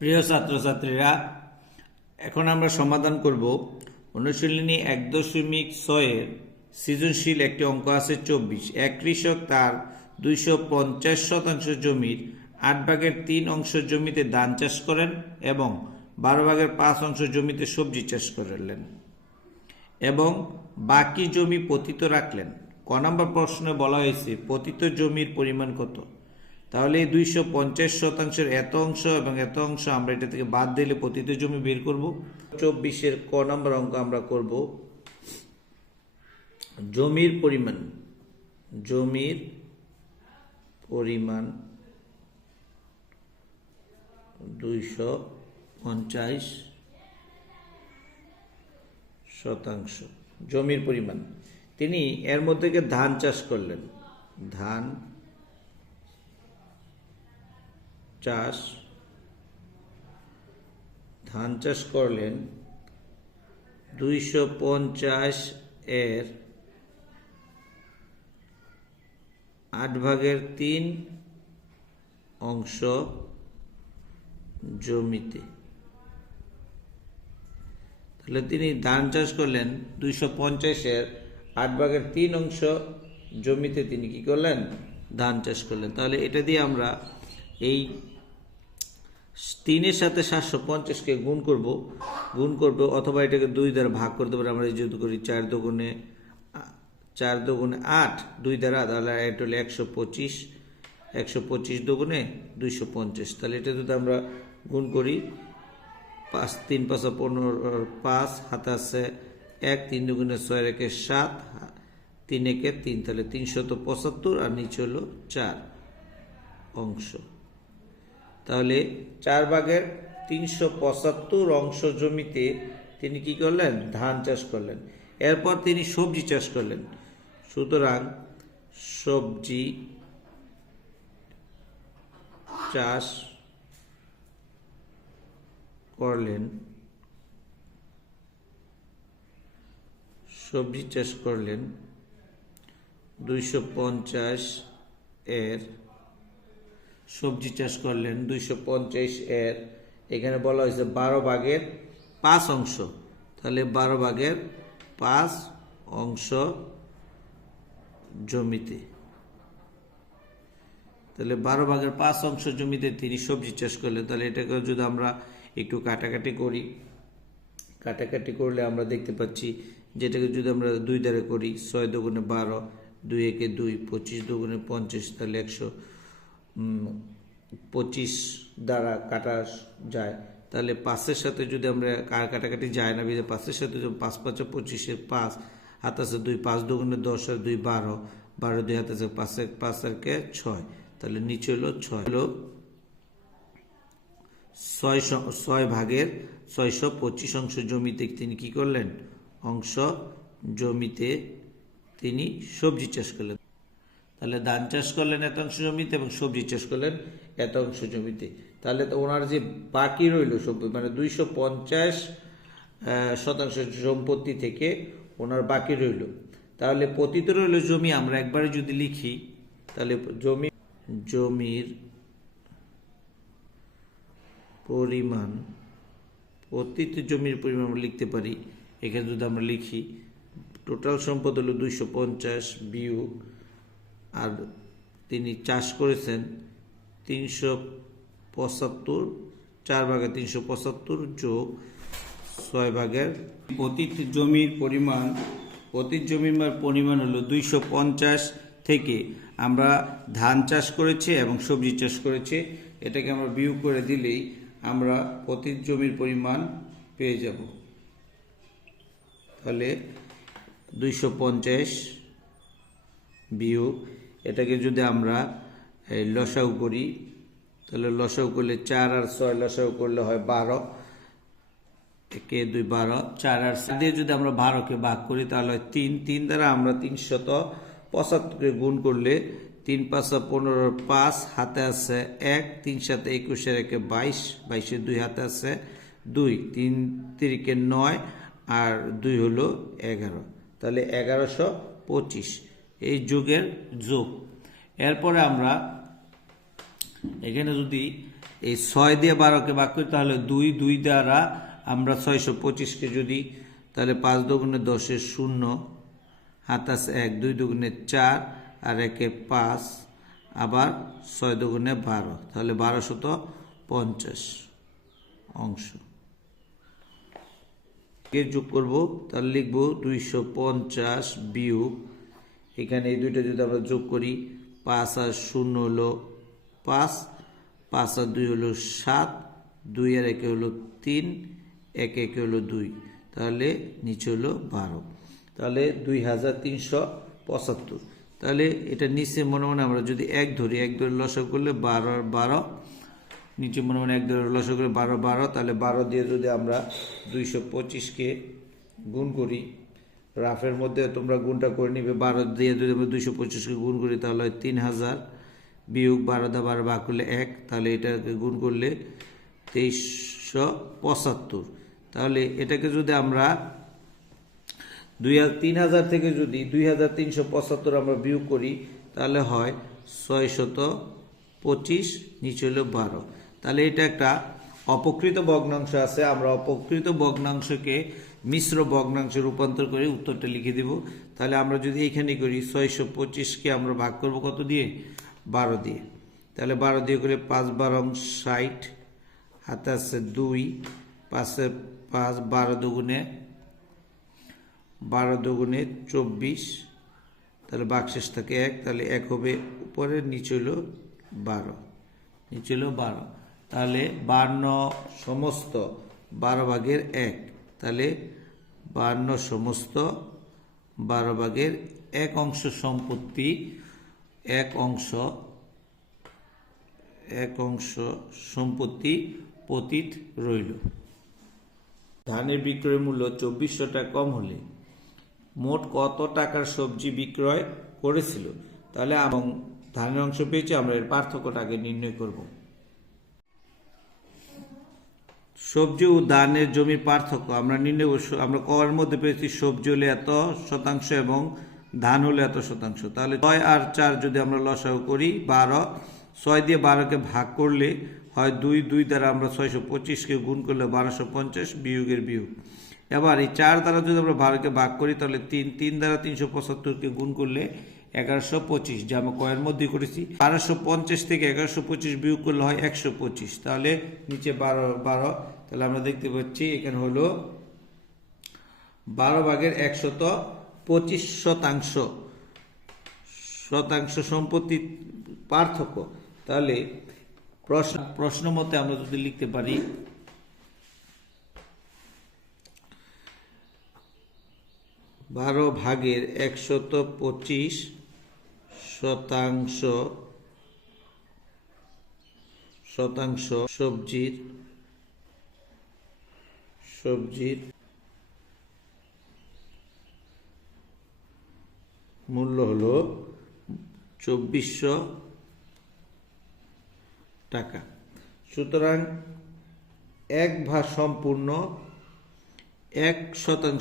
প্রিয় ছাত্রছাত্রীরা, এখন আমরা সমাধান করব অনুশীলনী 1.6 এর সৃজনশীল একটি অঙ্ক আছে 24। এক কৃষক তার 250 শতাংশ জমির 8/3 অংশ জমিতে ধান চাষ করেন এবং 12/5 অংশ জমিতে সবজি চাষ করলেন এবং বাকি জমি পতিত রাখলেন। ক নম্বর প্রশ্নে বলা হয়েছে পতিত জমির পরিমাণ কত। তাহলে এই 250 শতাংশের এত অংশ এবং এত অংশ আমরা এটা থেকে বাদ দিলে পতিত জমি বের করব। 24-এর ক নম্বর অঙ্ক আমরা করব। জমির পরিমাণ 250 শতাংশ জমির পরিমাণ। তিনি এর মধ্যে ধান চাষ করলেন, ধান চাষ করলেন 250 এর 8/3 অংশ জমিতে। তাহলে তিনি ধান চাষ করলেন 250 এর 8/3 অংশ জমিতে তিনি কি করলেন? ধান চাষ করলেন। তাহলে এটা দিয়ে আমরা এই 3-এর সাথে 750-কে গুণ করব অথবা এটাকে 2 দ্বারা ভাগ করতে পারি। আমরা যদি করি 4 দুগুণে 8 2 দ্বারা, তাহলে এটা হলো 125 দুগুণে 250। তাহলে এটা যদি আমরা গুণ করি 5 3 5 15 5 হাতে আছে 1 3 দুগুণে 6 রেখে 7 3 একে 3, তাহলে 375 আর নিচে হলো 4 অংশ। তাহলে 4/375 অংশ জমিতে তিনি কি করলেন? ধান চাষ করলেন। এরপর তিনি সবজি চাষ করলেন। সুতরাং সবজি চাষ করলেন 250 এর এখানে বলা হয়েছে 12/5 অংশ। তাহলে 12/5 অংশ জমিতে, তাহলে 12/5 অংশ জমিতে তিনি সবজি চাষ করলেন। তাহলে এটাকে যদি আমরা একটু কাটাকাটি করলে আমরা দেখতে পাচ্ছি যেটাকে যদি আমরা 2 দ্বারা করি 6 দুগুণে 12 2 একে 2 25 দুগুণে 50, তাহলে 125 দ্বারা কাটা যায়। তাহলে 5-এর সাথে যদি আমরা কাটাকাটি যায় না, 5-এর সাথে 5 5 25 5 হাত আছে 2 5 দুগুণে 10 আর 2 12 12 2 হাত আছে 5 আর কে 6, তাহলে নিচে হলো 6 হলো 6/625 অংশ জমিতে তিনি কি করলেন? তিনি সবজি চাষ করলেন। তাহলে ধান চাষ করলেন এত অংশ জমিতে এবং সবজি চাষ করলেন এত অংশ জমিতে। তাহলে তো ওনার যে বাকি রইল মানে 250 শতাংশ সম্পত্তি থেকে ওনার বাকি রইল। তাহলে পতিত রইল জমি। আমরা একবারে যদি লিখি তাহলে জমির পরিমাণ, পতিত জমির পরিমাণ আমরা লিখতে পারি। এখানে যদি আমরা লিখি টোটাল সম্পদ হলো 250 বিয়োগ, আর তিনি চাষ করেছেন 375, 4/375 যোগ 6 পতিত জমির পরিমাণ হলো 250 থেকে আমরা ধান চাষ করেছে এবং সবজি চাষ করেছে, এটাকে আমরা বিয়োগ করে দিলেই আমরা পতিত জমির পরিমাণ পেয়ে যাব। তাহলে 250 বিয়োগ, এটাকে যদি আমরা লসাগু করি, তাহলে লসাগু করলে 4 আর 6 লসাগু করলে হয় 12, 1 2 12, 4 আর 7 দিয়ে যদি আমরা 12-কে ভাগ করি তাহলে হয় 3 দ্বারা আমরা 375-কে গুণ করলে 3 5 15 5 হাতে আছে 1 3 7 21 এর 22 22 2 হাতে আছে 2 3 3 9 আর 2 হলো 11, তাহলে 1125 এই যোগের যোগ। এরপরে আমরা এখানে যদি এই 6 দিয়ে 12কে ভাগ করি তাহলে 2, 2 দ্বারা আমরা 625কে যদি তাহলে 5 দুগুণে 10 0, হাতাস 1, 2 দুগুণে 4 আর 1 5, আবার 6 দুগুণে 12, তাহলে 1250 অংশ কে যোগ করব। তাহলে লিখব 250 বিয়োগ, এখানে এই দুইটা যদি আমরা যোগ করি 5 আর 0 হলো 5, 5 আর 2 হলো 7, 2 আর 1 হলো 3, 1 1 হলো 2, তাহলে নিচে হলো 12, তাহলে 2375। তাহলে এটা নিচে মনে মনে আমরা যদি 1 ধরি, 1 ধরে লসাগু করলে 12 আর 12, নিচে মনে মনে 1 ধরে লসাগু করলে 12 12, তাহলে 12 দিয়ে যদি আমরা 225কে গুণ করি, রাফের মধ্যে তোমরা গুণটা করে নিবে, 12 দিয়ে যদি আমরা 225কে গুণ করি তাহলে 3000 বিয়োগ 12 দা 12 ভাগ করলে 1, তাহলে এটাকে গুণ করলে 2375। তাহলে এটাকে যদি আমরা 3000 থেকে যদি 2375 আমরা বিয়োগ করি তাহলে হয় 625, নিচে হলো 12। তাহলে এটা একটা অপকৃত ভগ্নাংশ আছে, আমরা অপকৃত ভগ্নাংশকে মিশ্র ভগ্নাংশে রূপান্তর করে উত্তরটা লিখে দেব। তাহলে আমরা যদি এইখানে করি 625কে আমরা ভাগ করব কত দিয়ে, 12 দিয়ে, তাহলে 12 দিয়ে করে 5 12 60, হাতে আছে 2, 5 5, 12 দুগুণে 24, তাহলে বাকশেষ থাকে 1, তাহলে 1 হবে উপরে, নিচে হলো 12, নিচে হলো 12, তাহলে 52 সমস্ত 12 ভাগের 1, তাহলে 52 সমস্ত 12 ভাগের 1 অংশ সম্পত্তি, 1 অংশ সম্পত্তি পতিত রইল। ধানের বিক্রয় মূল্য 2400 টাকা কম হলে মোট কত টাকার সবজি বিক্রয় করেছিল। তাহলে এবং ধানের অংশ পেয়েছি, আমরা এর পার্থক্যটাকে নির্ণয় করব। সবজি ও ধানের জমির পার্থক্য আমরা নির্ণয়, আমরা কয়ের মধ্যে পেয়েছি সবজি হলে এত শতাংশ এবং ধান হলে এত শতাংশ। তাহলে 6 আর 4 যদি আমরা লসাগু করি 12, 6 দিয়ে 12কে ভাগ করলে হয় 2, 2 দ্বারা আমরা 625কে গুণ করলে 1250 বিয়োগের বিয়োগ। এবার এই 4 দ্বারা যদি আমরা 12কে ভাগ করি তাহলে 3, 3 দ্বারা 375কে গুণ করলে 1125, যা আমরা কয়ের মধ্যে করেছি। 1250 থেকে 1125 বিয়োগ করলে হয় 125, তাহলে নিচে 12, তাহলে আমরা দেখতে পাচ্ছি এখানে হলো 12 ভাগের 125 শতাংশ সম্পত্তি পার্থক্য। তাহলে প্রশ্ন মতে আমরা যদি লিখতে পারি 12 ভাগের 125 শতাংশ সবজির মূল্য হলো 2400 টাকা। সুতরাং 1%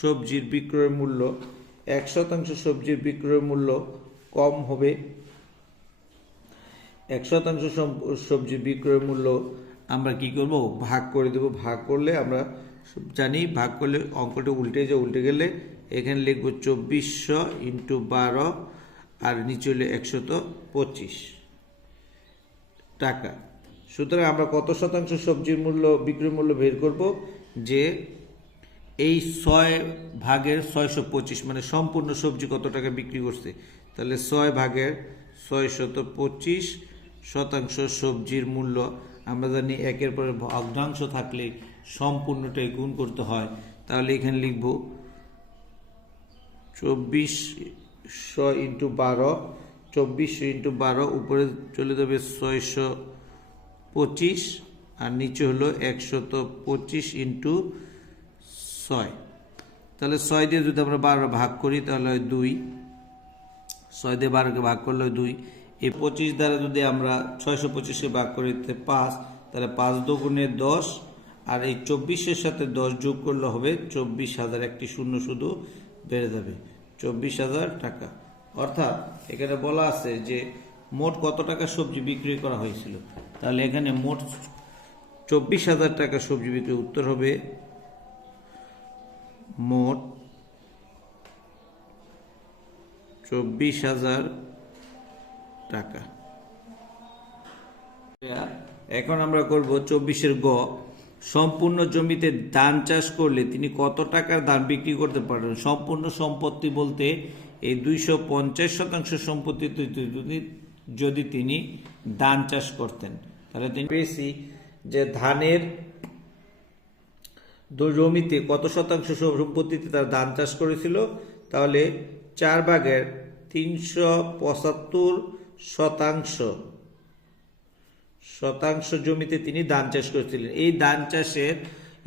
সবজির বিক্রয় মূল্য, 1% সবজির বিক্রয় মূল্য কম হবে। 1% সবজির বিক্রয় মূল্য আমরা কি করব, ভাগ করে দেব। ভাগ করলে আমরা জানি ভাগ করলে অঙ্কটা উল্টে গেলে এখানে লিখব 2400 × 12 আর নিচে হলে 125 টাকা। সুতরাং আমরা কত শতাংশ সবজির মূল্য বিক্রয় মূল্য বের করব, যে এই 6 ভাগের 625 মানে সম্পূর্ণ সবজি কত টাকা বিক্রি করছে। তাহলে 6 ভাগের 625 শতাংশ সবজির মূল্য, আমরা জানি একের পরে ভগ্নাংশ থাকলে সম্পূর্ণটাই গুণ করতে হয়। তাহলে এখানে লিখব 2400 × 12, 2400 × 12, উপরে চলে যাবে 625 আর নিচে হলো 125 × 6। তাহলে 6 দিয়ে যদি আমরা 12 ভাগ করি তাহলে হয় 2, 6 দিয়ে 12কে ভাগ করলে 2। এই 25 দ্বারা যদি আমরা 625কে ভাগ করি 5, তাহলে 5 দুগুণে 10 আর এই 24-এর সাথে 10 যোগ করলে হবে 24,000, একটি শূন্য শুধু বেড়ে যাবে, 24,000 টাকা। অর্থাৎ এখানে বলা আছে যে মোট কত টাকা সবজি বিক্রি করা হয়েছিল। তাহলে এখানে মোট 24,000 টাকা সবজি বিক্রি, উত্তর হবে মোট 24,000 টাকা। এখন আমরা করব 24-এর গ। সম্পূর্ণ জমিতে ধান চাষ করলে তিনি কত টাকার ধান বিক্রি করতে পারবেন। সম্পূর্ণ সম্পত্তি বলতে এই 250% সম্পত্তিতে যদি তিনি ধান চাষ করতেন, তাহলে তিনি পেয়েছি যে ধানের জমিতে কত শতাংশ সম্পত্তিতে তার ধান চাষ করেছিল। তাহলে 4/375% জমিতে তিনি ধান চাষ করেছিলেন।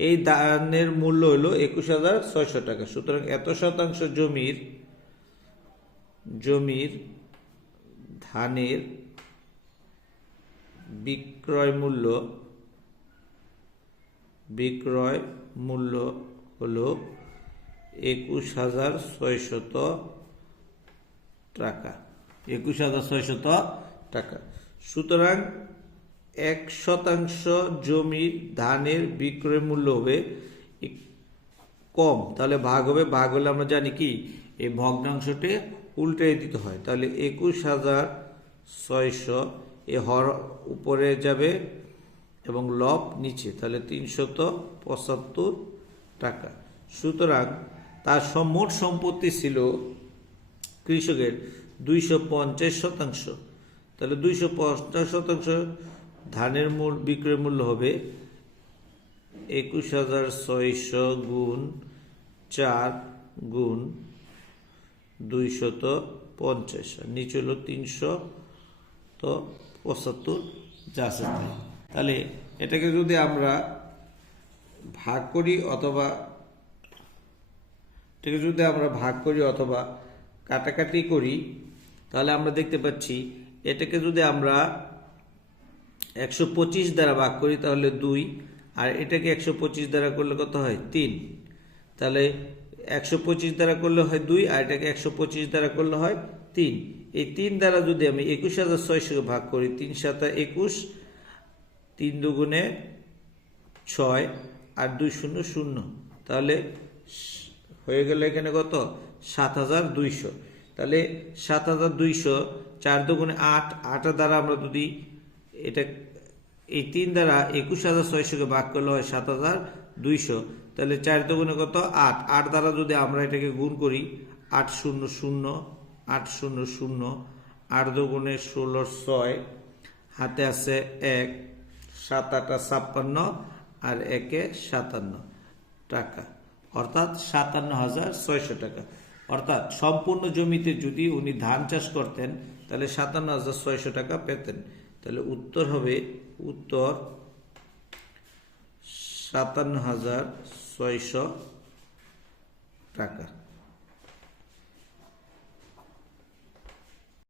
এই ধানের মূল্য হলো 21,600 টাকা। সুতরাং এত শতাংশ জমির ধানের বিক্রয় মূল্য হলো 21,600 টাকা। 21,600 টাকা। সুতরাং 1% জমির ধানের বিক্রয় মূল্য হবে কম, তাহলে ভাগ হবে, ভাগ হলে আমরা জানি কি এই ভগ্নাংশটি উল্টে দিতে হয়। তাহলে 21,600 এ হর উপরে যাবে এবং লব নিচে, তাহলে 375 টাকা। সুতরাং তার মোট সম্পত্তি ছিল কৃষকের 250%। তাহলে 250% ধানের বিক্রয় মূল্য হবে 21,600 গুণ 4 গুণ 250, নিচে হলো 375 যা আছে তাই। তাহলে এটাকে যদি আমরা ভাগ করি অথবা কাটাকাটি করি, তাহলে আমরা দেখতে পাচ্ছি এটাকে যদি আমরা 125 দ্বারা ভাগ করি তাহলে 2, আর এটাকে 125 দ্বারা করলে কত হয় 3। তাহলে 125 দ্বারা করলে হয় 2, আর এটাকে 125 দ্বারা করলে হয় 3। এই 3 দ্বারা যদি আমি 21,600 ভাগ করি, 3 7 21, 3 দুগুণে 6 আর 2 0 0, তাহলে হয়ে গেল এখানে কত 7,200। তাহলে 7,200, 4 দুগুণে 8, 8 দ্বারা আমরা যদি এটা এই 3 দ্বারা 21,600 ভাগ করলে হয় 7,200। তাহলে 4 দুগুণে কত 8, 8 দ্বারা যদি আমরা এটাকে গুণ করি 8 0 0 8 0 0, 8 দুগুণে 16 6, হাতে আছে 1, 7 8 56 আর 1 57 টাকা, অর্থাৎ 57,600 টাকা। অর্থাৎ সম্পূর্ণ জমিতে যদি উনি ধান চাষ করতেন তাহলে 57,600 টাকা পেতেন। তাহলে উত্তর হবে 57,600 টাকা।